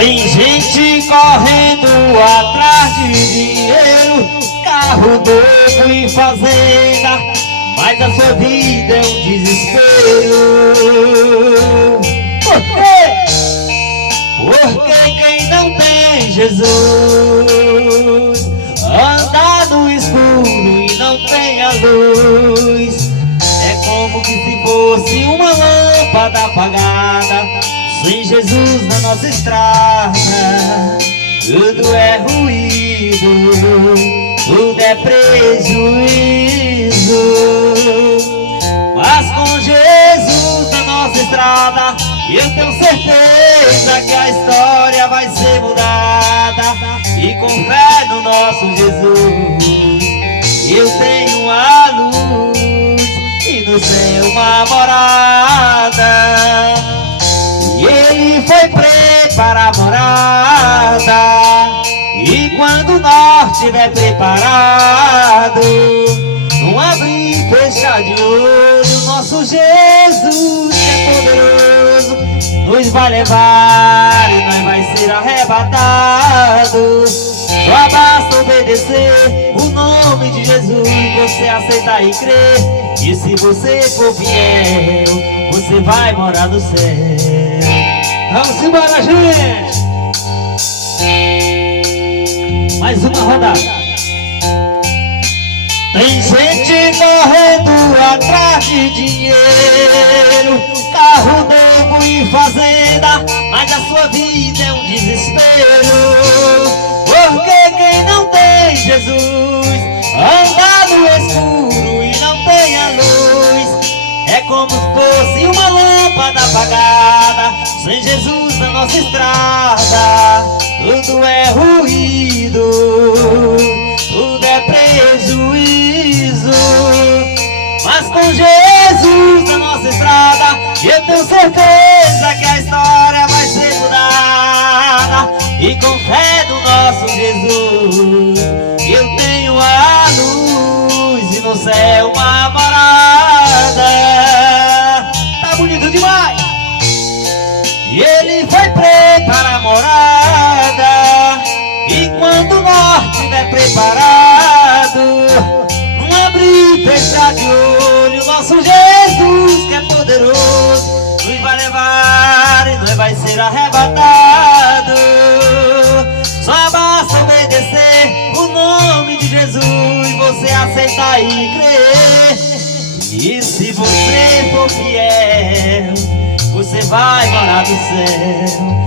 Tem gente correndo atrás de dinheiro, carro novo e fazenda, mas a sua vida é um desespero. Por quê? Porque quem não tem Jesus anda no escuro e não tem a luz. É como que se fosse uma lâmpada apagada. Sem Jesus na nossa estrada, tudo é ruído, tudo é prejuízo. Mas com Jesus na nossa estrada, eu tenho certeza que a história vai ser mudada. E com fé no nosso Jesus, eu tenho a luz e no céu uma morada. E ele foi preparar a morada. E quando nós estiver preparado, não abrir e fechar de olho, nosso Jesus que é poderoso nos vai levar e nós vai ser arrebatado. Só basta obedecer o nome de Jesus, você aceitar e crer. E se você for fiel, você vai morar no céu. Vamos embora, gente! Mais uma rodada. Tem gente correndo atrás de dinheiro, carro novo e fazenda, mas a sua vida é um desespero. Porque quem não tem Jesus anda no escuro e não tem a luz. É como se fosse uma lâmpada apagada. Sem Jesus na nossa estrada, tudo é ruído, tudo é prejuízo. Mas com Jesus na nossa estrada, eu tenho certeza que a história vai ser mudada. E com fé no nosso Jesus, eu tenho a luz e no céu uma morada. Tá bonito demais! E ele foi preparar a morada. E quando nós estiver preparado, não abrir e fechar de olho, nosso Jesus que é poderoso nos vai levar e nós vai ser arrebatado. Só basta obedecer o nome de Jesus, você aceitar e crer. E se você for fiel, você vai morar no céu.